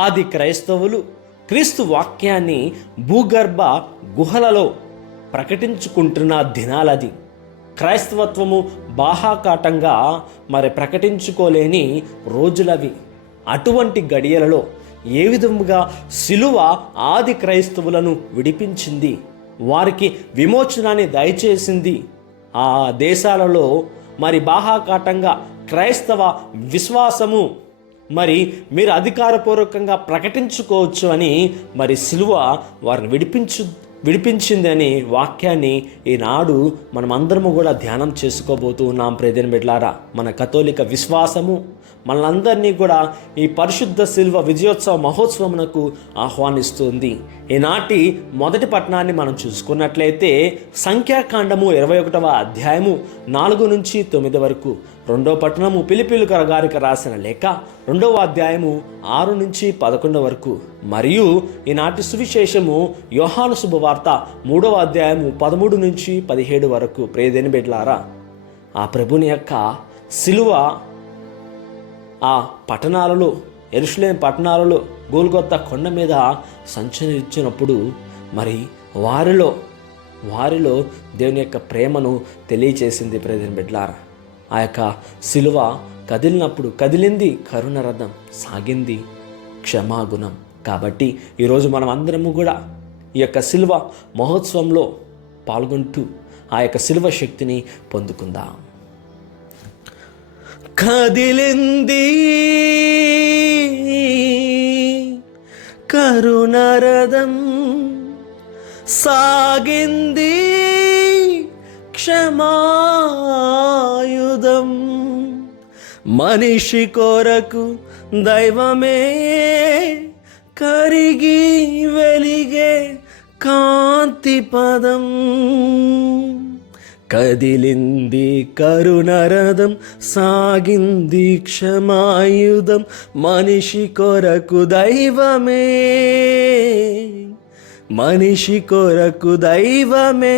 ఆది క్రైస్తవులు క్రీస్తు వాక్యాన్ని భూగర్భ గుహలలో ప్రకటించుకుంటున్న దినాలది. క్రైస్తవత్వము బాహాకాటంగా ప్రకటించుకోలేని రోజులవి. అటువంటి గడియలలో ఏ విధముగా సిలువ ఆది క్రైస్తవులను విడిపించింది, వారికి విమోచనాన్ని దయచేసింది. ఆ దేశాలలో బాహాకాటంగా క్రైస్తవ విశ్వాసము మీరు అధికారపూర్వకంగా ప్రకటించుకోవచ్చు అని సిలువ వారిని విడిపించిందని వాక్యాన్ని ఈనాడు మనమందరము కూడా ధ్యానం చేసుకోబోతూ ఉన్నాం. ప్రియమైన బిడ్డలారా, మన కథోలిక విశ్వాసము మనందరినీ కూడా ఈ పరిశుద్ధ సిలువ విజయోత్సవ మహోత్సవమునకు ఆహ్వానిస్తుంది. ఈనాటి మొదటి పట్టణాన్ని మనం చూసుకున్నట్లయితే సంఖ్యాకాండము 21వ అధ్యాయము 4 నుంచి 9 వరకు. రెండో పట్టణము ఫిలిప్పీయులకు గారికి రాసిన లేఖ 2వ అధ్యాయము 6 నుంచి 11 వరకు. మరియు ఈనాటి సువిశేషము యోహాను శుభవార్త 3వ అధ్యాయము 13 నుంచి 17 వరకు. ప్రియమైన బిడ్డలారా, ఆ ప్రభుని యొక్క సిలువ ఆ పట్టణాలలో, యెరూషలేము పట్టణాలలో గోల్గొతా కొండ మీద సంచరించినప్పుడు వారిలో దేవుని యొక్క ప్రేమను తెలియచేసింది. ప్రియమైన బిడ్డలారా, ఆ యొక్క సిలువ కదిలినప్పుడు కదిలింది కరుణ రథం, సాగింది క్షమాగుణం. కాబట్టి ఈరోజు మనం అందరము కూడా ఈ యొక్క సిలువ మహోత్సవంలో పాల్గొంటూ ఆ యొక్క సిలువ శక్తిని పొందుకుందాం. కదిలింది కరుణరథం, సాగింది క్షమాయుధం, మనిషి కొరకు దైవమే కరిగి వెలిగే కాంతి పదం. కదిలింది కరుణరథం, సాగింది క్షమాయుధం, మనిషి కొరకు దైవమే, మనిషి కొరకు దైవమే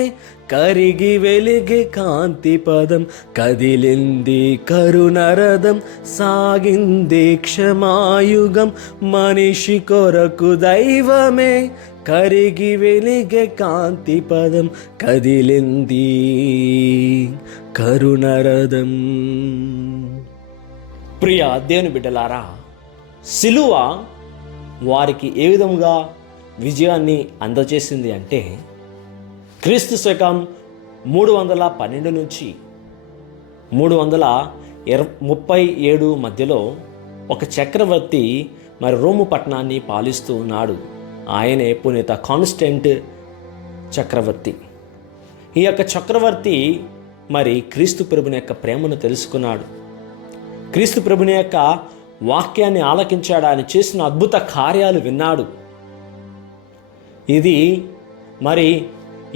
కరిగి వెలిగే కాంతి పదం. కదిలింది కరుణరథం, సాగింది క్షమాయుగం, మనిషి కొరకు దైవమే కరిగి వెలిగే కాంతి పదం. కదిలింది కరుణరథం. ప్రియ దేవుని బిడ్డలారా, సిలువ వారికి ఏ విధంగా విజయాన్ని అందజేసింది అంటే, క్రీస్తు శకం 312 నుంచి 337 మధ్యలో ఒక చక్రవర్తి రోము పట్టణాన్ని పాలిస్తూ ఉన్నాడు. ఆయనే పునీత కాన్స్టెంట్ చక్రవర్తి. ఈ యొక్క చక్రవర్తి క్రీస్తు ప్రభుని యొక్క ప్రేమను తెలుసుకున్నాడు. క్రీస్తు ప్రభుని యొక్క వాక్యాన్ని ఆలకించాడు. ఆయన చేసిన అద్భుత కార్యాలు విన్నాడు. ఇది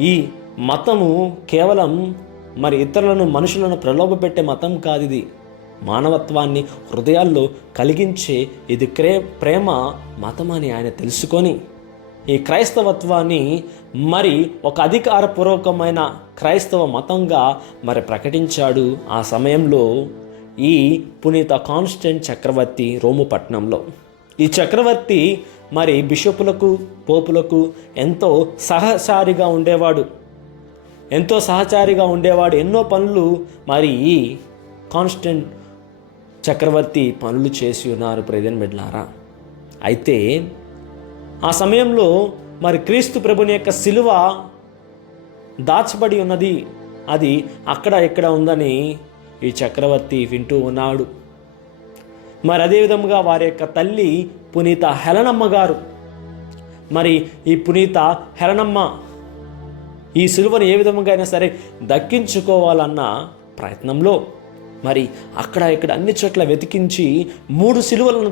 ఈ మతము కేవలం ఇతరులను, మనుషులను ప్రలోభపెట్టే మతం కాదు. ఇది మానవత్వాన్ని హృదయాల్లో కలిగించే ఇది ప్రేమ మతం అని ఆయన తెలుసుకొని ఈ క్రైస్తవత్వాన్ని ఒక అధికారపూర్వకమైన క్రైస్తవ మతంగా ప్రకటించాడు. ఆ సమయంలో ఈ పునీత కాన్స్టెంట్ చక్రవర్తి రోము పట్టణంలో. ఈ చక్రవర్తి బిషపులకు, పోపులకు ఎంతో సహచారిగా ఉండేవాడు. ఎన్నో పనులు ఈ కాన్స్టెంట్ చక్రవర్తి పనులు చేసి ఉన్నారు. ప్రియమైన బిడ్డలారా, అయితే ఆ సమయంలో క్రీస్తు ప్రభుని యొక్క సిలువ దాచబడి ఉన్నది. అది అక్కడ ఇక్కడ ఉందని ఈ చక్రవర్తి వింటూ ఉన్నాడు. అదేవిధంగా వారి యొక్క తల్లి పునీత హెలనమ్మ గారు, ఈ పునీత హెలనమ్మ ఈ సిలువను ఏ విధంగా అయినా సరే దక్కించుకోవాలన్న ప్రయత్నంలో అక్కడ ఇక్కడ అన్ని చోట్ల వెతికించి 3 సిలువలను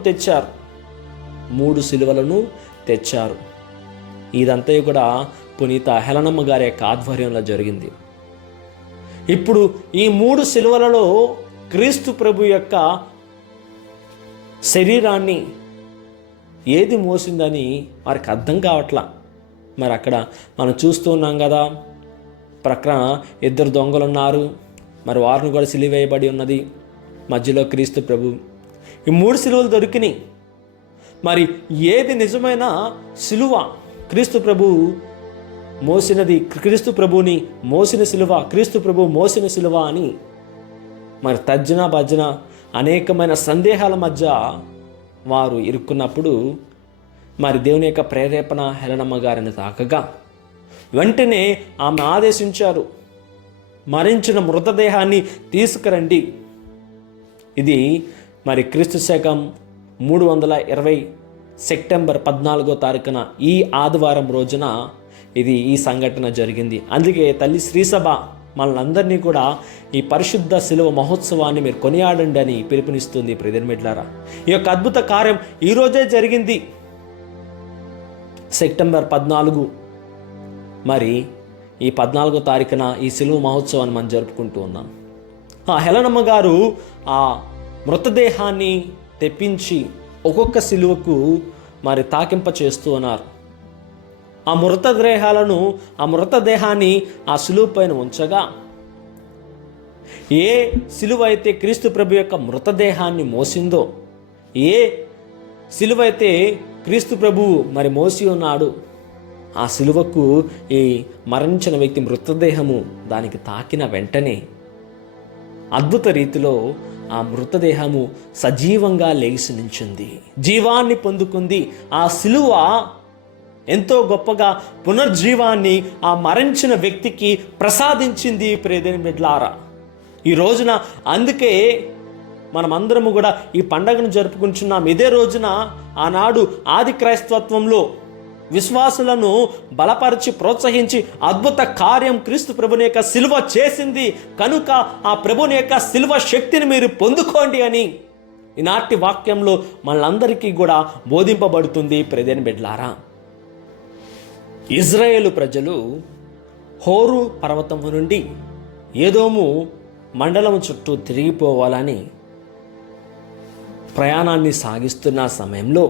తెచ్చారు. ఇదంతా కూడా పునీత హెలనమ్మ గారి యొక్క ఆధ్వర్యంలో జరిగింది. ఇప్పుడు ఈ 3 సిలువలలో క్రీస్తు ప్రభు యొక్క శరీరాన్ని ఏది మోసిందని వారికి అర్థం కావట్లా. అక్కడ మనం చూస్తూ ఉన్నాం కదా, ప్రక్కన 2 దొంగలు ఉన్నారు. వారిని కూడా సిలువేయబడి ఉన్నది. మధ్యలో క్రీస్తు ప్రభు. ఈ 3 సిలువలు దొరికినాయి. మరి ఏది నిజమైన సిలువ? క్రీస్తు ప్రభువు మోసినది, క్రీస్తు ప్రభువుని మోసిన సిలువ, క్రీస్తు ప్రభువు మోసిన సిలువ అని మరి తర్జన భర్జన అనేకమైన సందేహాల మధ్య వారు ఇరుక్కున్నప్పుడు మరి దేవుని యొక్క ప్రేరేపణ హెలెనమ్మ గారిని తాకగా వెంటనే ఆమె ఆదేశించారు, మరించిన మృతదేహాన్ని తీసుకురండి. ఇది మరి క్రీస్తు శకం 320 సెప్టెంబర్ 14వ తారీఖున ఈ ఆదివారం రోజున ఈ సంఘటన జరిగింది. అందుకే తల్లి శ్రీసభ మనందరినీ కూడా ఈ పరిశుద్ధ శిలువ మహోత్సవాన్ని మీరు కొనియాడండి అని పిలుపునిస్తుంది. ప్రియమైన బిడ్డలారా, ఈ యొక్క అద్భుత కార్యం ఈరోజే జరిగింది, సెప్టెంబర్ 14. మరి ఈ 14వ తారీఖున ఈ శిలువ మహోత్సవాన్ని మనం జరుపుకుంటూ ఉన్నాం. హెలెనమ్మ గారు ఆ మృతదేహాన్ని తెప్పించి ఒక్కొక్క శిలువకు మరి తాకింప చేస్తూ ఉన్నారు. ఆ మృతదేహాన్ని ఆ శిలువ పైన ఉంచగా, ఏ శిలువ అయితే క్రీస్తు ప్రభు యొక్క మృతదేహాన్ని మోసిందో, ఏ శిలువ అయితే క్రీస్తు ప్రభువు మరి మోసి ఉన్నాడు, ఆ శిలువకు ఈ మరణించిన వ్యక్తి మృతదేహము దానికి తాకిన వెంటనే అద్భుత రీతిలో ఆ మృతదేహము సజీవంగా లేచి నిల్చుంది, జీవాన్ని పొందుకుంది. ఆ శిలువ ఎంతో గొప్పగా పునర్జీవాన్ని ఆ మరణించిన వ్యక్తికి ప్రసాదించింది. ప్రియమైన బిడ్డలారా, ఈ రోజున అందుకే మనమందరము కూడా ఈ పండగను జరుపుకుంటున్నాం. ఇదే రోజున ఆనాడు ఆది క్రైస్తవత్వంలో విశ్వాసులను బలపరిచి ప్రోత్సహించి అద్భుత కార్యం క్రీస్తు ప్రభుని యొక్క సిలువ చేసింది కనుక ఆ ప్రభుని యొక్క సిలువ శక్తిని మీరు పొందుకోండి అని ఈనాటి వాక్యంలో మనందరికీ కూడా బోధింపబడుతుంది. ప్రియమైన బిడ్డలారా, ఇజ్రాయేలు ప్రజలు హోరు పర్వతము నుండి ఏదోము మండలం చుట్టూ తిరిగిపోవాలని ప్రయాణాన్ని సాగిస్తున్న సమయంలో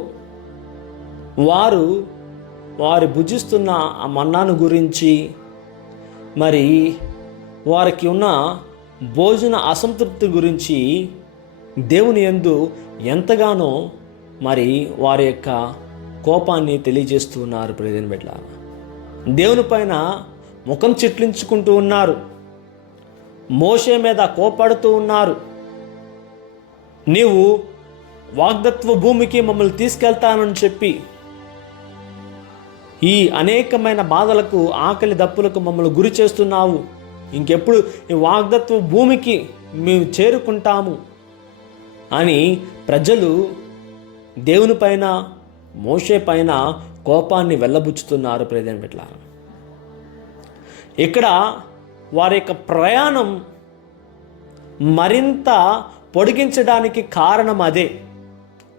వారు భుజిస్తున్న ఆ మన్నాను గురించి, మరి వారికి ఉన్న భోజన అసంతృప్తి గురించి దేవుని యందు ఎంతగానో మరి వారి యొక్క కోపాన్ని తెలియజేస్తూ ఉన్నారు. ప్రియమైన బిడ్డలారా, దేవుని పైన ముఖం చిట్లించుకుంటూ ఉన్నారు, మోషే మీద కోపడుతూ ఉన్నారు. నీవు వాగ్దత్వ భూమికి మమ్మల్ని తీసుకెళ్తానని చెప్పి ఈ అనేకమైన బాధలకు, ఆకలి దప్పులకు మమ్మల్ని గురి చేస్తున్నావు, ఇంకెప్పుడు ఈ వాగ్దత్వ భూమికి మేము చేరుకుంటాము అని ప్రజలు దేవుని పైన, మోషే పైన కోపాన్ని వెళ్ళబుచ్చుతున్నారు. ప్రియమైన బిడ్డలారా, ఇక్కడ వారి యొక్క ప్రయాణం మరింత పొడిగించడానికి కారణం అదే.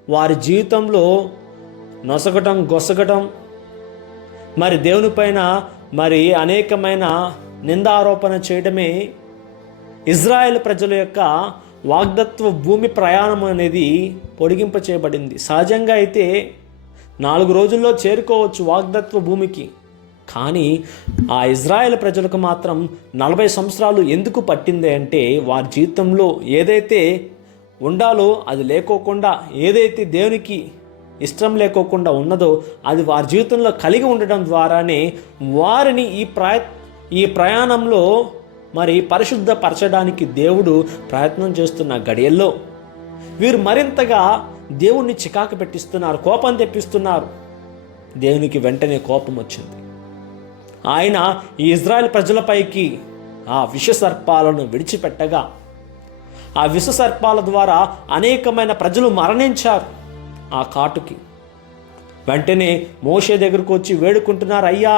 వారి జీవితంలో నొసగటం, గొసగటం, మరి దేవుని పైన మరి అనేకమైన నిందారోపణ చేయడమే ఇజ్రాయెల్ ప్రజల యొక్క వాగ్దత్వ భూమి ప్రయాణం అనేది పొడిగింప చేయబడింది. సహజంగా అయితే 4 రోజుల్లో చేరుకోవచ్చు వాగ్దత్వ భూమికి, కానీ ఆ ఇజ్రాయెల్ ప్రజలకు మాత్రం 40 సంవత్సరాలు ఎందుకు పట్టింది అంటే వారి జీవితంలో ఏదైతే ఉండాలో అది లేకోకుండా, ఏదైతే దేవునికి ఇష్టం లేకోకుండా ఉన్నదో అది వారి జీవితంలో కలిగి ఉండడం ద్వారానే వారిని ఈ ప్రయాణంలో మరి పరిశుద్ధపరచడానికి దేవుడు ప్రయత్నం చేస్తున్న గడియల్లో వీరు మరింతగా దేవుణ్ణి చికాకు పెట్టిస్తున్నారు, కోపం తెప్పిస్తున్నారు. దేవునికి వెంటనే కోపం వచ్చింది. ఆయన ఈ ఇజ్రాయెల్ ప్రజలపైకి ఆ విషసర్పాలను విడిచిపెట్టగా ఆ విషసర్పాల ద్వారా అనేకమైన ప్రజలు మరణించారు ఆ కాటుకి. వెంటనే మోషే దగ్గరకు వచ్చి వేడుకుంటున్నారు, అయ్యా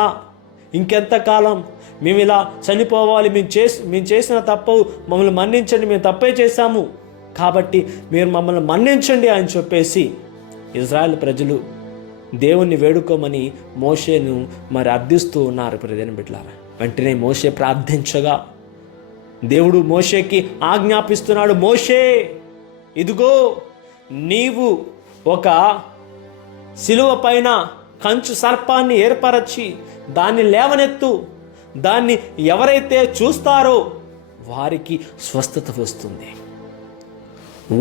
ఇంకెంతకాలం మేము ఇలా చనిపోవాలి, మేము చేసిన తప్పు మమ్మల్ని మన్నించండి, మేము తప్పే చేశాము కాబట్టి మీరు మమ్మల్ని మన్నించండి అని చెప్పేసి ఇజ్రాయెల్ ప్రజలు దేవుణ్ణి వేడుకోమని మోషేను మరి అర్థిస్తూ ఉన్నారు. ప్రియమైన బిడ్డలారా, వెంటనే మోషే ప్రార్థించగా దేవుడు మోషేకి ఆజ్ఞాపిస్తున్నాడు, మోషే ఇదిగో నీవు ఒక శిలువ పైన కంచు సర్పాన్ని ఏర్పరచి దాన్ని లేవనెత్తు, దాన్ని ఎవరైతే చూస్తారో వారికి స్వస్థత వస్తుంది,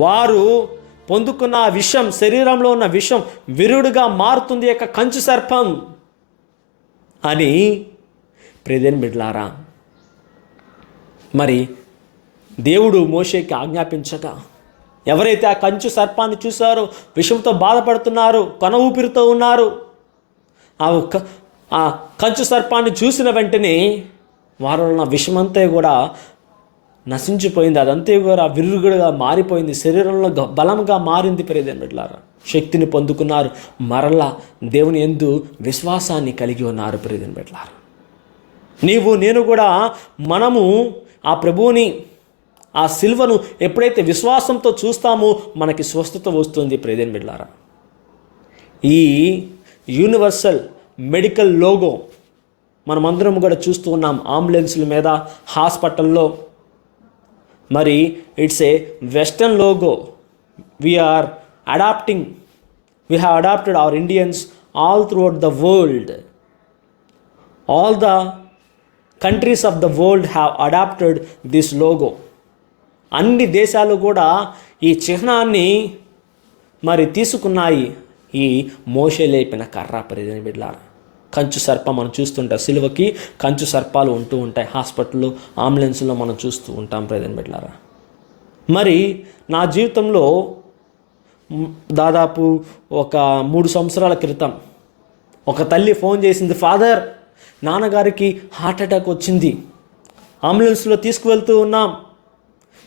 వారు పొందుకున్న ఆ విషం, శరీరంలో ఉన్న విషం విరుడుగా మారుతుంది యొక్క కంచు సర్పం అని ప్రియమైన బిడ్డలారా, మరి దేవుడు మోషేకి ఆజ్ఞాపించగా ఎవరైతే ఆ కంచు సర్పాన్ని చూశారో, విషంతో బాధపడుతున్నారు, కొన ఊపిరితో ఉన్నారు, ఆ కంచు సర్పాన్ని చూసిన వెంటనే వారిలో ఉన్న విషమంతా కూడా నశించిపోయింది. అదంతా కూడా విరుగుడుగా మారిపోయింది, శరీరంలో బలంగా మారింది. ప్రియమైన బిడ్డలారా, శక్తిని పొందుకున్నారు, మరలా దేవుని యందు విశ్వాసాన్ని కలిగి ఉన్నారు. ప్రియమైన బిడ్డలారా, నీవు నేను కూడా మనము ఆ ప్రభువుని, ఆ సిలువను ఎప్పుడైతే విశ్వాసంతో చూస్తామో మనకి స్వస్థత వస్తుంది. ప్రియమైన బిడ్డలారా, ఈ యూనివర్సల్ మెడికల్ లోగో మనమందరం కూడా చూస్తూ ఉన్నాం అంబులెన్స్ల మీద, హాస్పిటల్లో. మరి it's a western logo. We have adapted our Indians all throughout the world. All the countries of the world have adapted this logo. అన్ని దేశాలు కూడా ఈ చిహ్నాన్ని మరి తీసుకున్నాయి. ఈ మోషే లేపిన కర్ర. ప్రియమైన బిడ్డలారా, కంచు సర్పం మనం చూస్తుంటాం, సిలువకి కంచు సర్పాలు ఉంటూ ఉంటాయి. హాస్పిటల్లో, అంబులెన్స్లో మనం చూస్తూ ఉంటాం. ప్రియమైన బిడ్డలారా, మరి నా జీవితంలో దాదాపు ఒక 3 సంవత్సరాల క్రితం ఒక తల్లి ఫోన్ చేసింది, ఫాదర్, నాన్నగారికి హార్ట్ అటాక్ వచ్చింది, అంబులెన్స్లో తీసుకువెళ్తూ ఉన్నాం,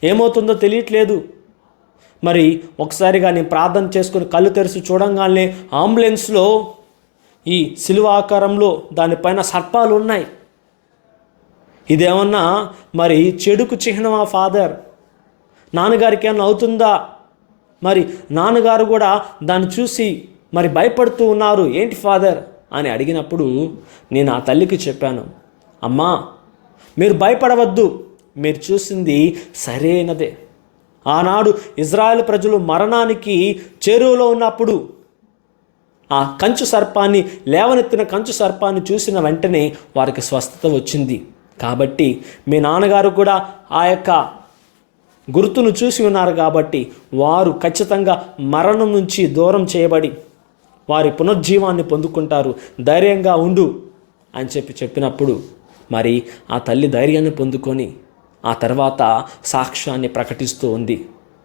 ఏమవుతుందో తెలియట్లేదు. మరి ఒకసారిగా నేను ప్రార్థన చేసుకుని కళ్ళు తెరిచి చూడంగానే అంబులెన్స్లో ఈ సిలువ ఆకారంలో దానిపైన సర్పాలు ఉన్నాయి. ఇదేమన్నా మరి చెడుకు చిహ్నమా ఫాదర్? నాన్నగారికి ఏమన్నా అవుతుందా? మరి నాన్నగారు కూడా దాన్ని చూసి మరి భయపడుతూ ఉన్నారు. ఏంటి ఫాదర్ అని అడిగినప్పుడు నేను ఆ తల్లికి చెప్పాను, అమ్మా, మీరు భయపడవద్దు, మీరు చూసింది సరైనదే. ఆనాడు ఇజ్రాయెల్ ప్రజలు మరణానికి చేరువలో ఉన్నప్పుడు ఆ కంచు సర్పాన్ని, లేవనెత్తిన కంచు సర్పాన్ని చూసిన వెంటనే వారికి స్వస్థత వచ్చింది. కాబట్టి మీ నాన్నగారు కూడా ఆ యొక్క గుర్తును చూసి ఉన్నారు కాబట్టి వారు ఖచ్చితంగా మరణం నుంచి దూరం చేయబడి వారి పునర్జీవాన్ని పొందుకుంటారు, ధైర్యంగా ఉండు అని చెప్పినప్పుడు మరి ఆ తల్లి ధైర్యాన్ని పొందుకొని ఆ తర్వాత సాక్ష్యాన్ని ప్రకటిస్తూ ఉంది.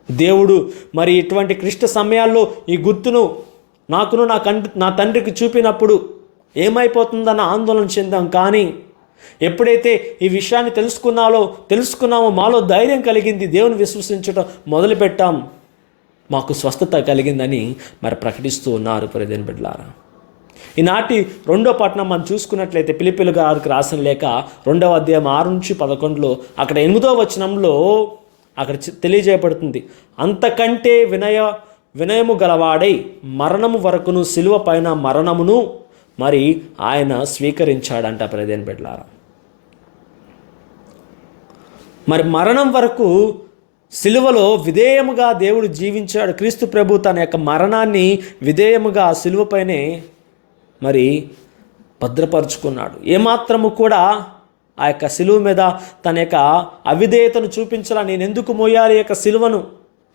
దేవుడు మరి ఇటువంటి క్లిష్ట సమయాల్లో ఈ గుర్తును నాకును నా తండ్రికి చూపినప్పుడు ఏమైపోతుందన్న ఆందోళన చెందాం. కానీ ఎప్పుడైతే ఈ విషయాన్ని తెలుసుకున్నామో మాలో ధైర్యం కలిగింది, దేవుని విశ్వసించడం మొదలుపెట్టాం, మాకు స్వస్థత కలిగిందని మరి ప్రకటిస్తూ ఉన్నారు. ప్రియమైన బిడ్డలారా, ఈనాటి 2వ పట్టణం మనం చూసుకున్నట్లయితే ఫిలిప్పీయుల గారికి రాసిన లేఖ 2వ అధ్యాయం 6-11 అక్కడ 8వ వచనంలో అక్కడ తెలియజేయబడుతుంది, అంతకంటే వినయము గలవాడై మరణము వరకును సిలువ పైన మరణమును మరి ఆయన స్వీకరించాడంట. ప్రియమైన బిడ్డలారా, మరి మరణం వరకు సిలువలో విధేయముగా దేవుడు జీవించాడు. క్రీస్తు ప్రభు తన యొక్క మరణాన్ని విధేయముగా సిలువపైనే మరి భద్రపరుచుకున్నాడు. ఏమాత్రము కూడా ఆ యొక్క సిలువ మీద తన యొక్క అవిధేయతను చూపించాలా. నేను ఎందుకు మోయాలి ఈ యొక్క సిలువను,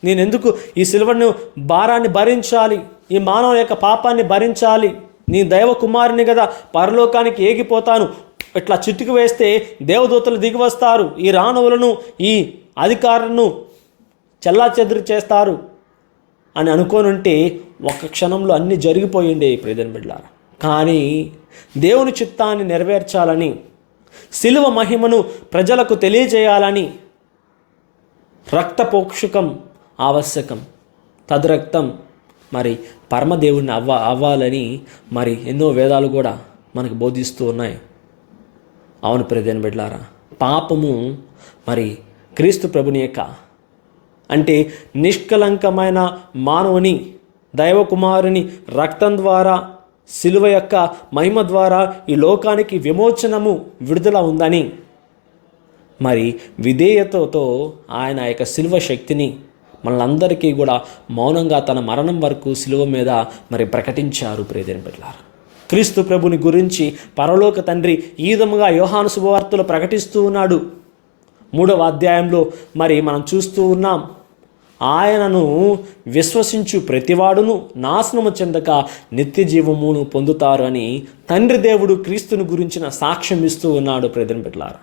నేను ఎందుకు ఈ సిలువను భారాన్ని భరించాలి, ఈ మానవ యొక్క పాపాన్ని భరించాలి, నీ దైవ కుమారుని కదా, పరలోకానికి ఏగిపోతాను, ఇట్లా చిట్టుకు వేస్తే దేవదూతలు దిగి వస్తారు, ఈ రాణువులను ఈ అధికారులను చెల్లాచెదురు చేస్తారు అని అనుకోనుంటే ఒక్క క్షణంలో అన్నీ జరిగిపోయిండే. ప్రియమైన బిడ్డలారా, కానీ దేవుని చిత్తాన్ని నెరవేర్చాలని, సిలువ మహిమను ప్రజలకు తెలియజేయాలని రక్తపోక్షకం ఆవశ్యకం, తద్రక్తం మరి పరమదేవుడిని అవ్వాలని మరి ఎన్నో వేదాలు కూడా మనకు బోధిస్తూ ఉన్నాయి. అవును ప్రియమైన బిడ్డలారా, పాపము మరి క్రీస్తు ప్రభుని యొక్క అంటే నిష్కలంకమైన మానవుని దైవకుమారుని రక్తం ద్వారా, సిలువ యొక్క మహిమ ద్వారా ఈ లోకానికి విమోచనము, విడుదల ఉందని మరి విధేయతతో ఆయన యొక్క సిలువ శక్తిని మనందరికీ కూడా మౌనంగా తన మరణం వరకు సిలువ మీద మరి ప్రకటించారు. ప్రియమైన బిడ్డలారా, క్రీస్తు ప్రభుని గురించి పరలోక తండ్రి ఈ విధముగా యోహాను శుభవార్తలో ప్రకటిస్తూ ఉన్నాడు. 3వ అధ్యాయంలో మరి మనం చూస్తూ ఉన్నాం. ఆయనను విశ్వసించు ప్రతివాడును నాశనము చెందక నిత్య జీవమును పొందుతారు అని తండ్రి దేవుడు క్రీస్తుని గురించిన సాక్ష్యం ఇస్తూ ఉన్నాడు. ప్రియమైన బిడ్డలారా,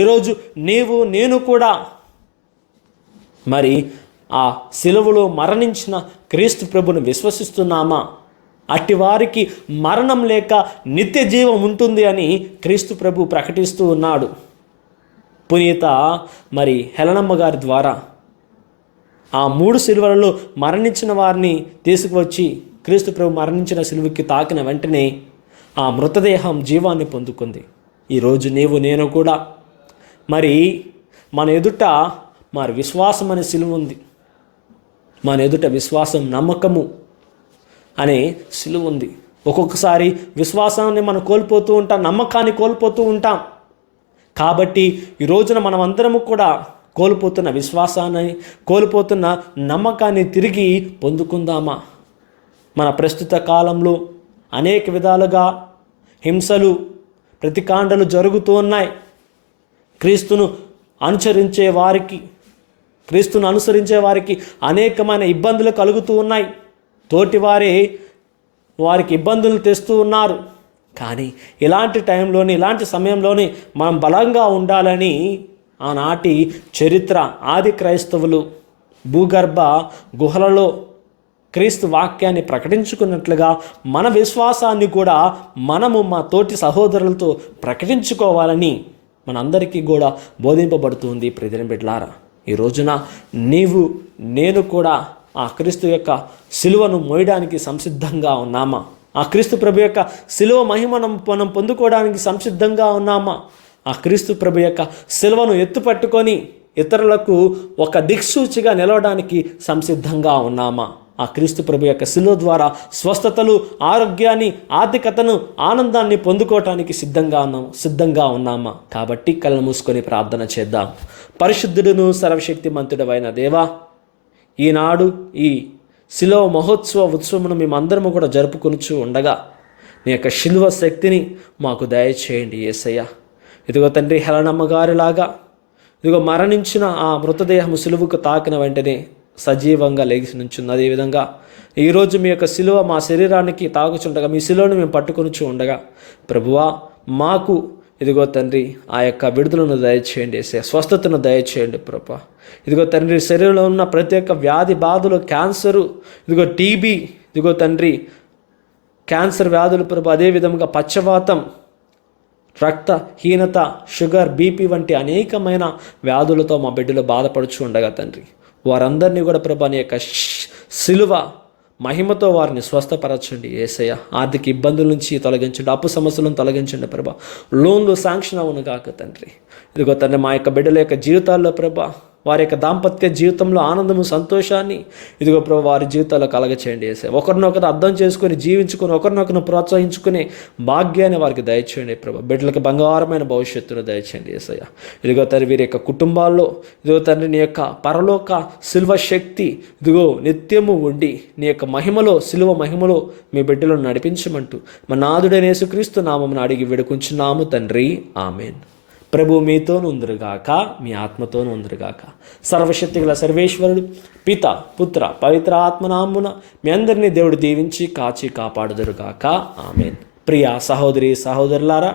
ఈరోజు నీవు నేను కూడా మరి ఆ సిలువలో మరణించిన క్రీస్తు ప్రభును విశ్వసిస్తున్నామా? అట్టి వారికి మరణం లేక నిత్య జీవం ఉంటుంది అని క్రీస్తు ప్రభు ప్రకటిస్తూ ఉన్నాడు. పునీత మరి హెలనమ్మ గారి ద్వారా ఆ 3 సిలువలలో మరణించిన వారిని తీసుకువచ్చి క్రీస్తు ప్రభు మరణించిన సిలువకి తాకిన వెంటనే ఆ మృతదేహం జీవాన్ని పొందుకుంది. ఈరోజు నీవు నేను కూడా మరి మన ఎదుట మరి విశ్వాసం అనే సిలువ ఉంది. మన ఎదుట విశ్వాసం, నమ్మకము అనే సిలువ ఉంది. ఒక్కొక్కసారి విశ్వాసాన్ని మనం కోల్పోతూ ఉంటాం, నమ్మకాన్ని కోల్పోతూ ఉంటాం. కాబట్టి ఈ రోజున మనం అందరము కూడా కోల్పోతున్న విశ్వాసాన్ని, కోల్పోతున్న నమ్మకాన్ని తిరిగి పొందుకుందామా? మన ప్రస్తుత కాలంలో అనేక విధాలుగా హింసలు, ప్రతికాండలు జరుగుతూ ఉన్నాయి. క్రీస్తును అనుసరించే వారికి అనేకమైన ఇబ్బందులు కలుగుతూ ఉన్నాయి. తోటివారే వారికి ఇబ్బందులు తెస్తూ ఉన్నారు. కానీ ఇలాంటి టైంలోని, ఇలాంటి సమయంలోని మనం బలంగా ఉండాలని ఆనాటి చరిత్ర, ఆది క్రైస్తవులు భూగర్భ గుహలలో క్రీస్తు వాక్యాన్ని ప్రకటించుకున్నట్లుగా మన విశ్వాసాన్ని కూడా మనము మా తోటి సహోదరులతో ప్రకటించుకోవాలని మనందరికీ కూడా బోధింపబడుతుంది. ప్రియమైన బిడ్డలారా, ఈ రోజున నీవు నేను కూడా ఆ క్రీస్తు యొక్క సిలువను మోయడానికి సంసిద్ధంగా ఉన్నామా? ఆ క్రీస్తు ప్రభు యొక్క సిలువ మహిమను మనం పొందుకోవడానికి సంసిద్ధంగా ఉన్నామా? ఆ క్రీస్తు ప్రభు యొక్క సిలువను ఎత్తుపట్టుకొని ఇతరులకు ఒక దిక్సూచిగా నిలవడానికి సంసిద్ధంగా ఉన్నామా? ఆ క్రీస్తు ప్రభు యొక్క సిలువ ద్వారా స్వస్థతలు, ఆరోగ్యాన్ని, ఆర్థికతను, ఆనందాన్ని పొందుకోవటానికి సిద్ధంగా ఉన్నామా? కాబట్టి కళ్ళు మూసుకొని ప్రార్థన చేద్దాం. పరిశుద్ధుడును సర్వశక్తిమంతుడవైన దేవా, ఈనాడు ఈ శిలువ మహోత్సవ ఉత్సవమును మేమందరము కూడా జరుపుకొనుచు ఉండగా నీ యొక్క శిలువ శక్తిని మాకు దయచేయండి యేసయ్య. ఇదిగో తండ్రి, హెలనమ్మ గారిలాగా ఇదిగో మరణించిన ఆ మృతదేహము సిలువకు తాకిన వెంటనే సజీవంగా లేచి నుంచుంది. అదేవిధంగా ఈరోజు మీ యొక్క సిలువ మా శరీరానికి తాగుచుండగా, మీ సిలువను మేము పట్టుకొనుచు ఉండగా ప్రభువా, మాకు ఇదిగో తండ్రి ఆ యొక్క విడుదలను దయచేయండి, స్వస్థతను దయచేయండి ప్రభా. ఇదిగో తండ్రి, శరీరంలో ఉన్న ప్రతి ఒక్క వ్యాధి బాధలు, క్యాన్సరు, ఇదిగో టీబీ, ఇదిగో తండ్రి క్యాన్సర్ వ్యాధులు ప్రభు, అదేవిధంగా పక్షవాతం, రక్తహీనత, షుగర్, బీపీ వంటి అనేకమైన వ్యాధులతో మా బిడ్డలు బాధపడుచు ఉండగా తండ్రి, వారందరినీ కూడా ప్రభా నీ యొక్క సిలువ మహిమతో వారిని స్వస్థపరచండి యేసయ్య. ఆర్థిక ఇబ్బందుల నుంచి తొలగించండి, అప్పు సమస్యలను తొలగించండి ప్రభా. లోన్లు శాంక్షన్ అవును కాక తండ్రి. ఇదిగో తండ్రి, మా యొక్క బిడ్డల యొక్క జీవితాల్లో ప్రభా, వారి యొక్క దాంపత్య జీవితంలో ఆనందము, సంతోషాన్ని ఇదిగో ప్రభు వారి జీవితాల్లో కలగచేయండి యేసయ్య. ఒకరినొకరు అర్థం చేసుకొని జీవించుకొని ఒకరినొకరు ప్రోత్సహించుకునే భాగ్యాన్ని వారికి దయచేయండి ప్రభు. బిడ్డలకు బంగారమైన భవిష్యత్తును దయచేయండి యేసయ్య. ఇదిగో తండ్రి, వీరి యొక్క కుటుంబాల్లో ఇదిగో తండ్రి నీ యొక్క పరలోక సిలువ శక్తి ఇదిగో నిత్యము ఉండి నీ యొక్క మహిమలో, సిలువ మహిమలో మీ బిడ్డలను నడిపించమంటూ మా నాథుడైన యేసుక్రీస్తు నామమున అడిగి వేడుకుంటున్నాము తండ్రి, ఆమెన్. ప్రభు మీతోను ఉందరుగాక, మీ ఆత్మతోను ఉందరుగాక. సర్వశక్తిగల సర్వేశ్వరుడు పిత, పుత్ర, పవిత్ర ఆత్మనామున మీ అందరినీ దేవుడు దీవించి కాచి కాపాడుదురుగాక, ఆమెన్. ప్రియ సహోదరి సహోదరులారా,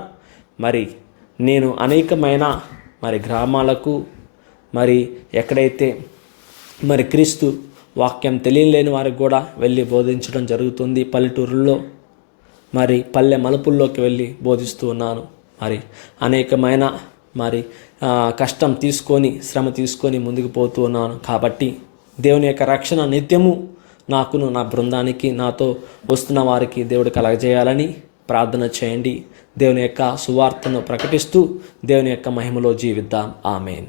మరి నేను అనేకమైన మరి గ్రామాలకు మరి ఎక్కడైతే మరి క్రీస్తు వాక్యం తెలియలేని వారికి కూడా వెళ్ళి బోధించడం జరుగుతుంది. పల్లెటూరుల్లో మరి పల్లె మలుపుల్లోకి వెళ్ళి బోధిస్తూ ఉన్నాను. మరి అనేకమైన మరి కష్టం తీసుకొని, శ్రమ తీసుకొని ముందుకు పోతూ ఉన్నాను. కాబట్టి దేవుని యొక్క రక్షణ నిత్యము నాకును, నా బృందానికి, నాతో వస్తున్న వారికి దేవుడు కలగజేయాలని ప్రార్థన చేయండి. దేవుని యొక్క సువార్తను ప్రకటిస్తూ దేవుని యొక్క మహిమలో జీవిద్దాం. ఆమెన్.